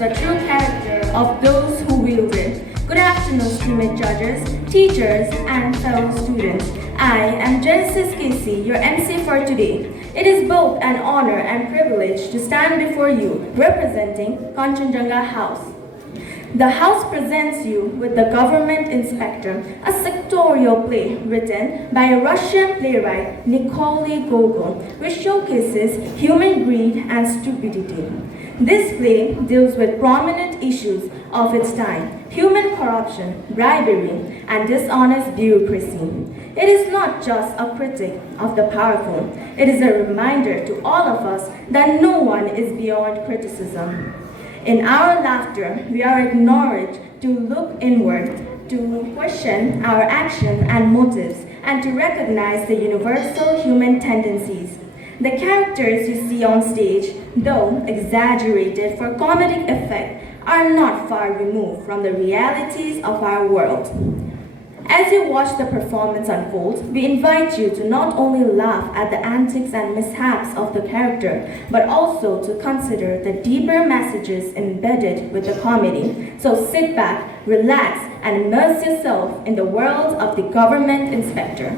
the true character of those who wield it. Good afternoon, esteemed judges, teachers, and fellow students. I am Genesis Casey, your MC for today. It is both an honor and privilege to stand before you representing KANCHANJUNGA House. The House presents you with The Government Inspector, a sectorial play written by Russian playwright Nikolai Gogol, which showcases human greed and stupidity. This play deals with prominent issues of its time: human corruption, bribery, and dishonest bureaucracy. It is not just a critic of the powerful, it is a reminder to all of us that no one is beyond criticism. In our laughter, we are encouraged to look inward, to question our action and motives, and to recognize the universal human tendencies. The characters you see on stage, though exaggerated for comedic effect, are not far removed from the realities of our world. As you watch the performance unfold, we invite you to not only laugh at the antics and mishaps of the character, but also to consider the deeper messages embedded with the comedy. So sit back, relax, and immerse yourself in the world of the Government Inspector.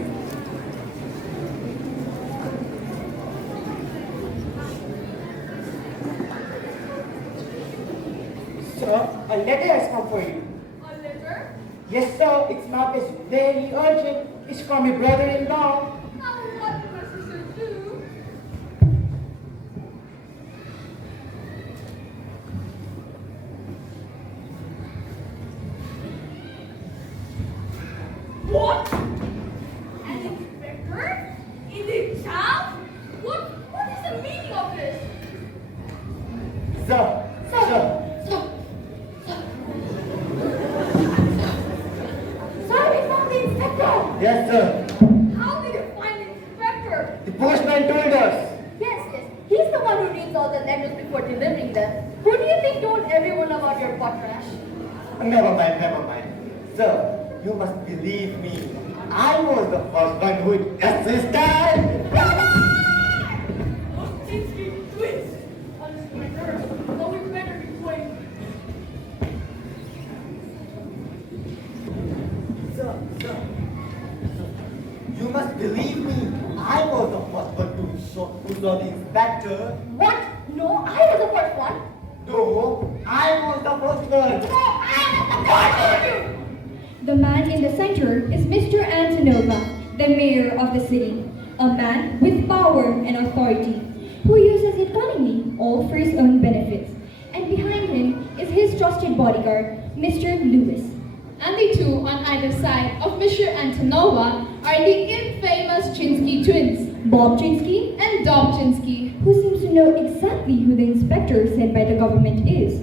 Sir, a letter has come for you. A letter? Yes, sir. Its mark is very urgent. It's from your brother-in-law. Now what did my sister do? What? An inspector? In the town? What is the meaning of this? Sir, sir. Yes, sir. How did you find the inspector? The postman told us. Yes. He's the one who reads all the letters before delivering them. Who do you think told everyone about your pot trash? Never mind. Sir, you must believe me. I was the first one who assisted. Twins! On my nerves. Oh, we better be quick. Sir. You must believe me. I was the first one who saw the inspector. What? No, I was the first one. No, I was the first one. No, I was the first one! The man in the center is Mr. Antonova, the mayor of the city, a man with power and authority, who uses it cunningly, all for his own benefits. And behind him is his trusted bodyguard, Mr. Lewis. And the two on either side of Mr. Antonova are the infamous Chinsky twins, Bob Chinsky, and Dom Chinsky, who seems to know exactly who the inspector sent by the government is.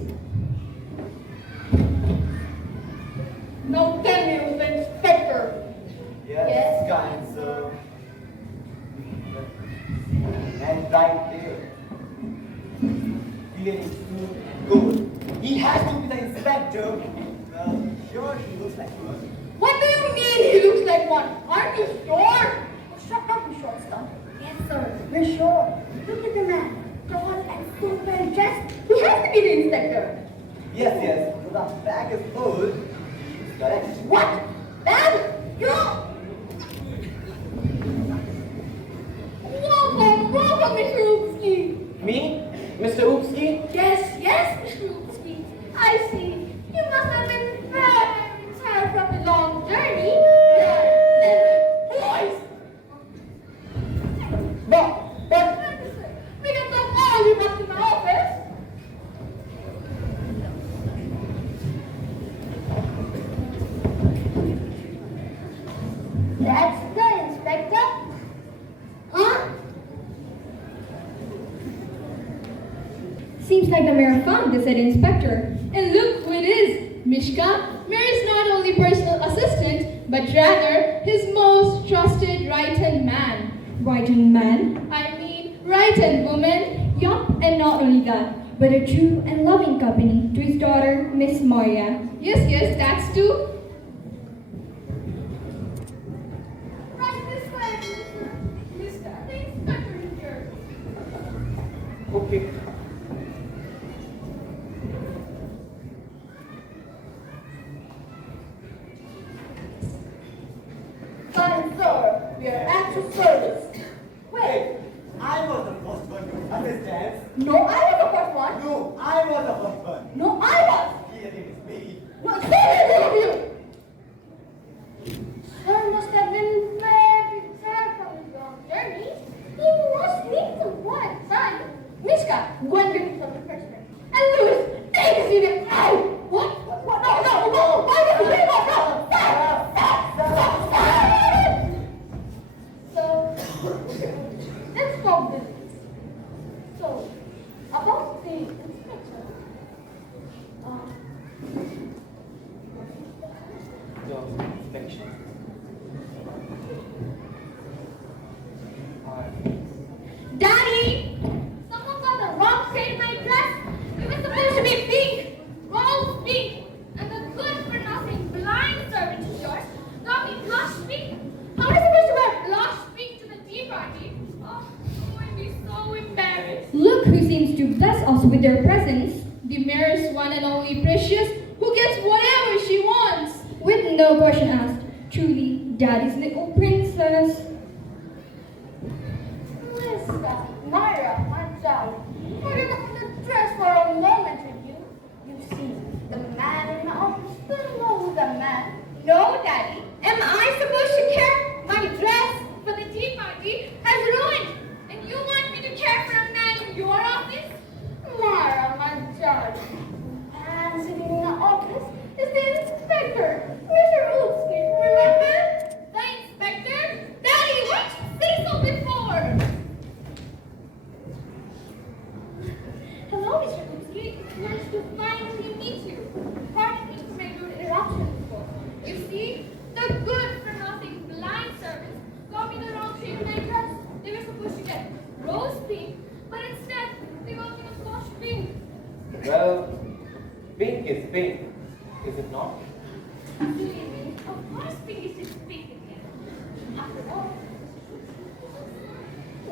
Now tell me who's the inspector. Yes, kind sir. And right there. Clearly smooth and good. He has to be the inspector. Well, sure he looks like one. What do you mean he looks like one? Aren't you sure? Shut up, you short stuff. Yes, sir, we're sure. Look at the man. Tall and so well dressed. He has to be the inspector. Yes. So the bag is full. Correct. What? Bag? You? Welcome, Mr. Oopski. Me? Mr. Oopski? Yes, Mr. Oopski. I see. You must have been very tired from the long journey. Boys! But... We can talk all you want in my office. That's the inspector? Huh? Seems like the mayor found the said inspector. and look who it is, Mishka, Mary's not only personal assistant, but rather his most trusted right-hand man. Right-hand man? I mean, right-hand woman. Yup, and not only that, but a true and loving company to his daughter, Miss Maria. Yes, that's too. Right this way, Mister. The inspector is here. Okay. We are at your service. Wait, I was the first one to understand. No, I was the first one. No, I was the first one. No, I was. Here it is me. No, seriously, all of you. Sir must have been very tired from his long journey. He must need some quiet time. Mishka, go and give him some refreshment. And Louis, take a seat. Ow! What? No! Why did you bring up? No! Stop! So, let's talk business. So, about the inspection. The inspection. Daddy! Someone got the wrong shade in my dress. It was supposed to be pink. Rose pink. And the good-for-nothing blind servant of yours got me blush pink. How am I supposed to wear blush pink to the tea party? Oh, I'm going to be so embarrassed. Look who seems to bless us with their presence. The mayor's one and only Precious, who gets whatever she wants. With no question asked. Truly, Daddy's little princess. Listen, Myra, my child. Forget about the dress for a moment with you. You see, the man in the office still knows the man. No, Daddy. Am I supposed to care? My dress for the tea party has ruined. And you want me to care for a man in your office? Myra, my child. The man sitting in the office is the inspector, Mr. Olsky, remember? The inspector? Daddy, what? Say so before. Hello, Mr. Olsky. It's nice to finally meet you. Pardon me for my rude interruption before. You see, the good-for-nothing blind servants got me the wrong shade of my dress. They were supposed to get rose pink, but instead they got me a blush pink. Well, pink is pink, is it not? Believe me, of course pink is just pink again. After all.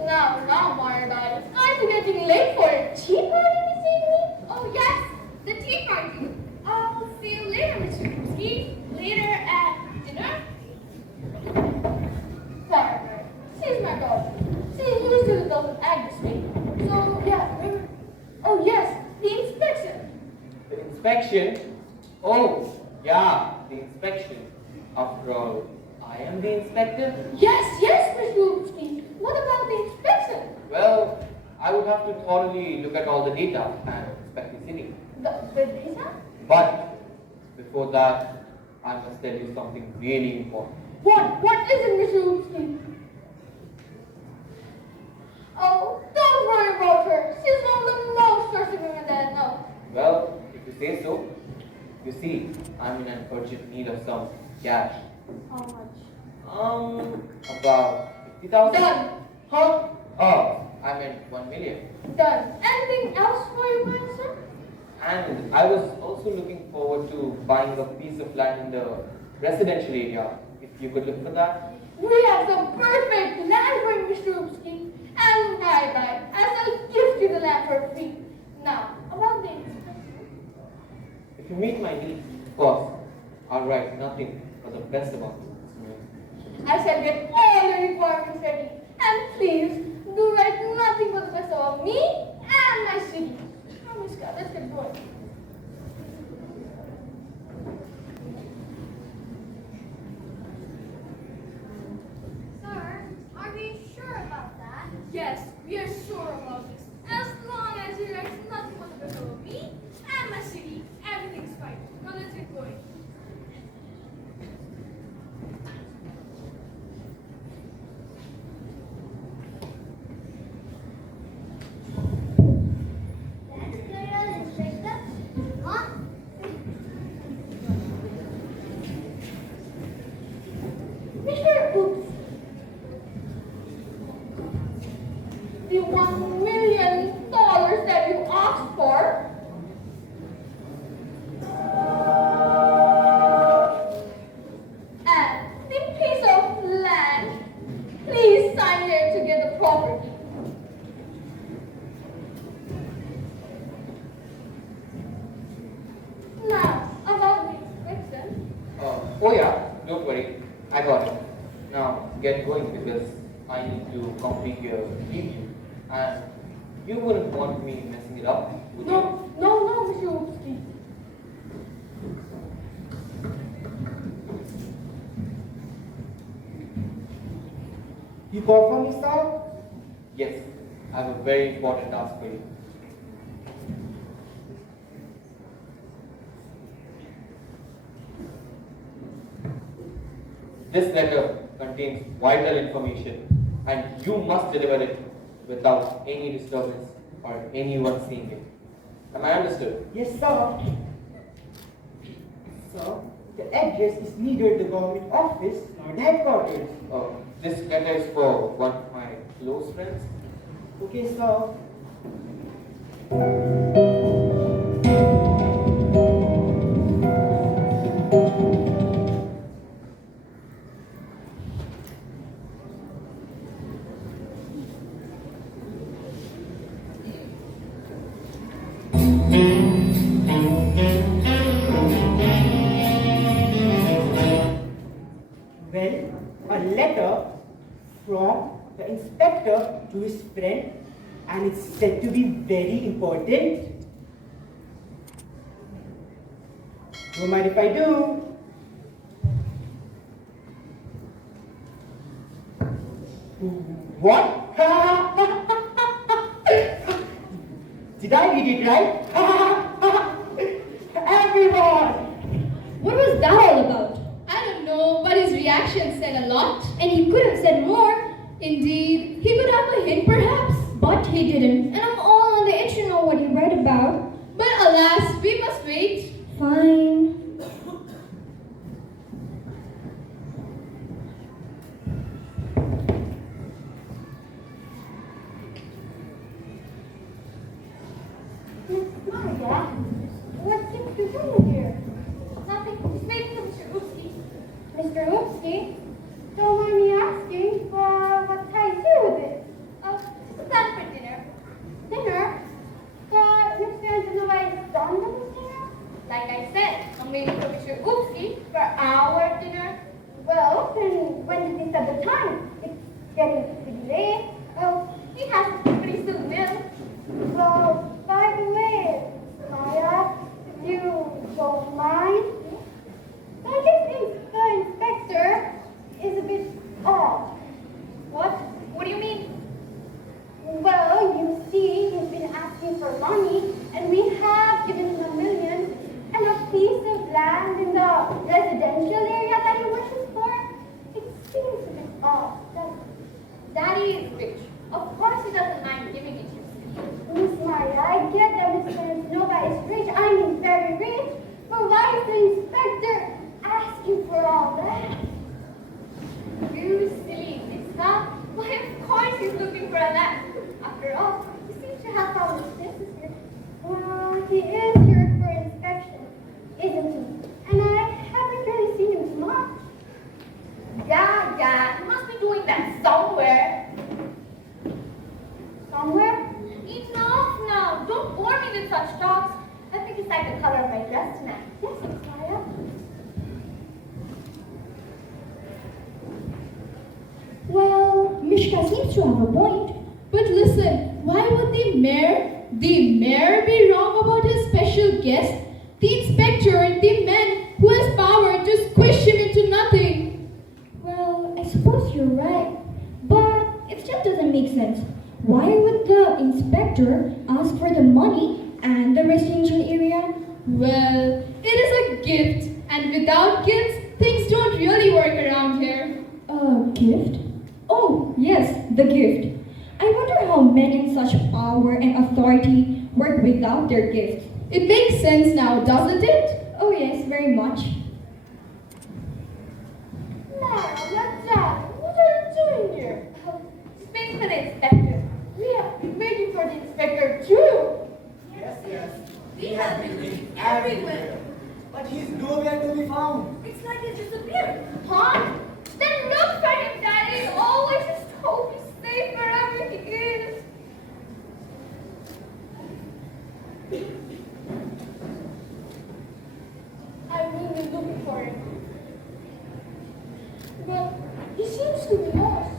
Now, Mario darling, aren't you getting late for a tea party this evening? Oh yes, the tea party. I'll see you later, Mr. Krupski. Later at dinner. Sorry, she's my daughter. She usually doesn't act this way. So yeah, remember? Oh yes, the inspection. The inspection? Oh, yeah, the inspection. After all, I am the inspector. Yes, Mr. Krupski. What about the inspection? Well, I would have to thoroughly look at all the data and inspect the city. The data? But before that, I must tell you something really important. What is it, Mr. Krupski? Oh, don't worry about her. She's one of the most trusted women that I know. Well, if you say so. You see, I'm in an urgent need of some cash. How much? About 50,000. Done. Huh? Oh, I meant 1 million. Done. Anything else for you, my son? And I was also looking forward to buying a piece of land in the residential area. If you could look for that. We have some perfect land for you, Mr. Krupski. And bye-bye, as I'll gift you the land for free. Now, about the inspection. If you meet my needs, of course, I'll write nothing but the best about you. I shall get all the requirements ready. And please, do write nothing but the best about me and my city. Oh, Miss God, let's get going. Sir, are we sure about that? Yes, we are sure about this. As long as you write nothing but the best about me and my city, everything's fine. Now let's get going. Mr. Oops. The $1 million that you asked for. And the piece of land. Please sign here to get the property. Now, about the inspection. Oh yeah, don't worry. I got it. Now get going because I need to complete your review and you wouldn't want me messing it up, would you? No, Mr. Oopski. You call for me, sir? Yes, I have a very important task for you. This letter contains vital information and you must deliver it without any disturbance or anyone seeing it. Am I understood? Yes, sir. Sir, the address is neither the government office nor the headquarters. This letter is for one of my close friends. Okay, sir. Well, a letter from the inspector to his friend, and it's said to be very important. Don't mind if I do. What? Did I read it right? Everyone! What was that all about? I don't know, but his reaction said a lot. And he could have said more, Indeed, he could have a hint perhaps. but he didn't. And I'm all on the itch to know what he read about. But alas, we must wait. Fine. Maria, what keeps you doing here? Nothing. Just waiting for Mr. Oopski. Mr. Oopski? Don't mind me asking, what ties you with it? Oh, it's time for dinner. Dinner? But Mr. Antonova is done with his dinner? Like I said, I'm waiting for Mr. Oopski for our dinner. Well, then when did he set the time? It's getting pretty late. Oh, he has to pretty soon will. Well, by the way, Maya, if you don't mind, I guess the inspector is a bit odd. What? What do you mean? Well, you see, he's been asking for money, and we have given him $1 million and a piece of land in the residential area that he wishes for. It seems a bit odd, doesn't it? Daddy is rich. Of course he doesn't mind giving it to you. Miss Maya, I get that Mr. Nova is rich, I mean very rich, but why is the inspector asking for all that? You silly, it's not. Why, of course he's looking for a land. After all, he seems to have found his business here. Well, he is here for inspection, isn't he? And I haven't really seen him much. Yeah, he must be doing that somewhere. Somewhere? Enough now! Don't bore me with such talks. I think it's like the color of my dress tonight. Yes, Miss Maya. Well, Mishka seems to have a point. But listen, why would the mayor be wrong about his special guest? The inspector, the man who has power to squish him into nothing. Well, I suppose you're right. But it still doesn't make sense. Why would the inspector ask for the money and the residential area? Well, it is a gift, and without gifts, things don't really work around here. A gift? Oh, yes, the gift. I wonder how men in such power and authority work without their gifts. It makes sense now, doesn't it? Oh yes, very much. Mara, what's up? What are you doing here? Speak for the inspector. We have been waiting for the inspector too. Yes. We have been looking everywhere. But he's nowhere to be found. It's like he disappeared. Huh? Then look for him, Daddy. Oh, I just hope he's safe wherever he is. I really seems to be lost.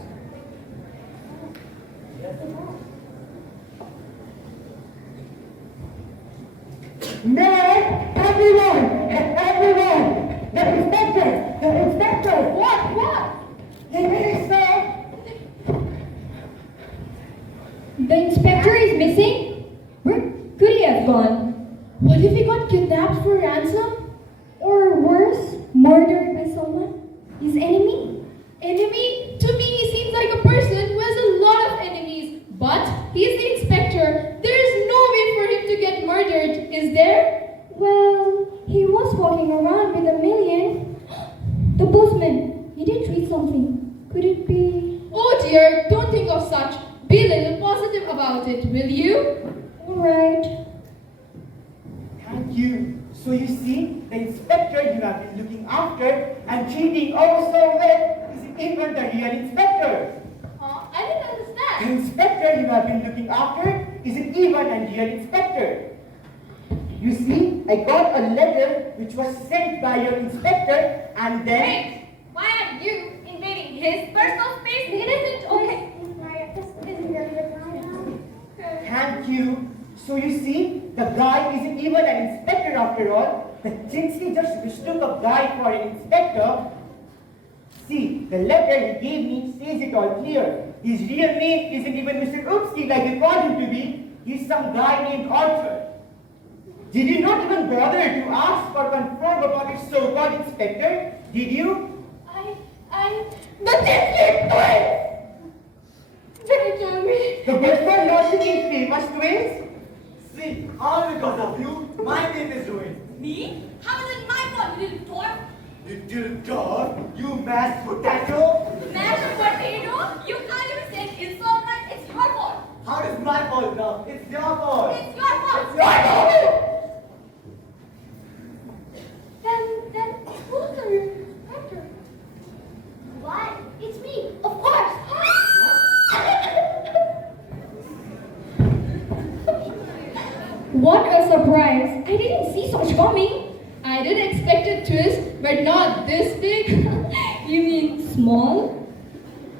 Mayor, everyone! The inspector! What? Yes, sir! The inspector is missing? Where could he have gone? What if he got kidnapped for ransom? Or worse, murdered by someone? His enemy? Enemy? To me, he seems like a person who has a lot of enemies. But he's the inspector. There is no way for him to get murdered, is there? Well, he was walking around with $1 million. The postman, he did read something. Could it be? Oh dear, don't think of such. Be a little positive about it, will you? Alright. Thank you. So you see, the inspector you have been looking after and treating oh so well is even the real inspector. I didn't The understand. inspector you have been looking after isn't even a real inspector. You see, I got a letter which was sent by your inspector and then... Wait, why are you invading his personal space? It isn't okay. This isn't really the time. Thank you. So you see, the guy isn't even an inspector after all. But since he just mistook a guy for an inspector, see, the letter he gave me says it all clear. His real name isn't even Mr. Oopsie like they call him to be. He's some guy named Arthur. Did you not even bother to ask or confirm about his so-called inspector? Did you? But then Did you tell me? The good for not being famous twins? See, all because of you, my name is ruined. Me? How is it my fault, you little dwarf? Little dog, you mashed potato. Mashed potato? You can't even say it's all right, it's your fault. How is my fault now? It's your fault. It's your fault. It's your fault. Then who's the real inspector? Why? It's me, of course. What a surprise! I didn't see such coming. I did expect a twist, but not this big. You mean small?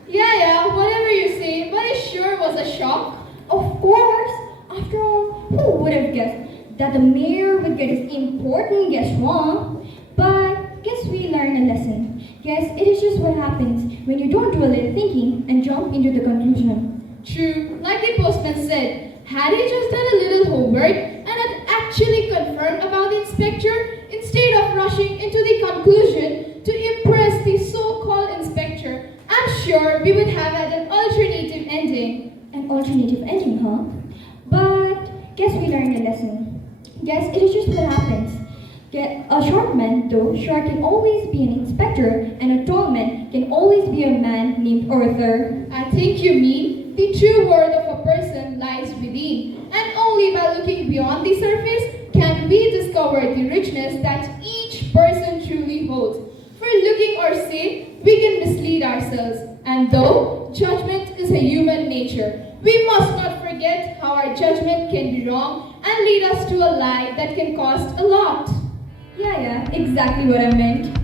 Yeah, whatever you say, but it sure was a shock. Of course! After all, who would have guessed that the mayor would get his important guess wrong? But guess we learned a lesson. Guess it is just what happens when you don't do a little thinking and jump into the conclusion. True, like the postman said, had he just done a little homework and had actually confirmed about the inspector instead of rushing into the conclusion to impress the so-called inspector, I'm sure we would have had an alternative ending. An alternative ending, huh? But guess we learned a lesson. Guess it is just what happens. A short man, though, sure can always be an inspector, and a tall man can always be a man named Arthur. I think you mean the true worth of a person lies within, and only by looking beyond the surface can we discover the richness that each person truly holds. For looking or say, we can mislead ourselves, and though judgment is a human nature, we must not forget how our judgment can be wrong and lead us to a lie that can cost a lot. Yeah, exactly what I meant.